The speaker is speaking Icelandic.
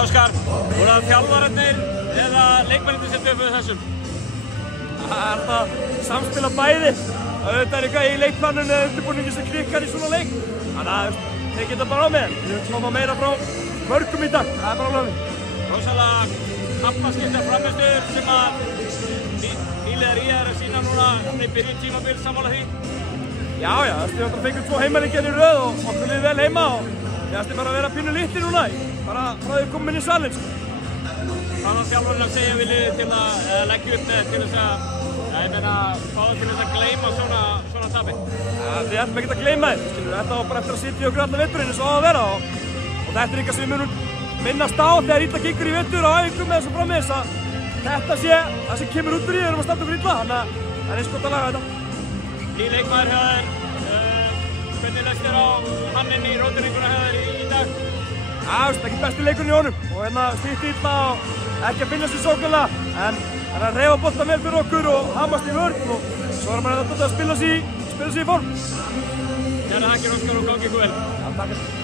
Óskar, voru það þjálfararnir eða leikmennirnir sem töpuðu þessum? Það er það samspil af bæði. Auðvitað er eitthvað í leikmanninu eða undirbúningi sem klikkar í svona leik. Þannig að þeir geta bara á með þeim. Við höfum koma meira frá mörgum í dag. Það er bara alveg. Rosalega kaflaskipta frammistöður sem að nýliðar í að sína núna í byrjun tímabil sammála því? Já, við fengum 2 heimaleikir í röð og okkur liði vel heima og við ætlum bara að vera pínu litlir núna, bara frá því að koma inn í salinn. Hvað var þjálfarinn að segja við liðið til að leggja upp með til þess að, ég meina, fá það til þess að gleyma svona tapi? Við ætlum ekkert að gleyma þeim, þetta var bara eftir að sitja í okkur allar veturinn eins og á að vera og þetta er eitthvað sem við munum minnast á þegar illa gengur í vetur á æfingum með þessu frammiðis að þetta sé það sem kemur út úr í þegar við erum að standa okkur illa, þannig að það er eins gott að laga þetta. Ný leikmaður hjá þér, hvernig leggst þér á hann inn í rótiringuna hjá þér í dag? Ekki besti leikurinn í honum og stýtt illa og ekki að finna sér sóknarlega en hann er að reyfa boltann vel fyrir okkur og hamast í vörn og svo er hann að spila sig í form. Kærar þakkir Óskar og gangi ykkur vel. Já, takk.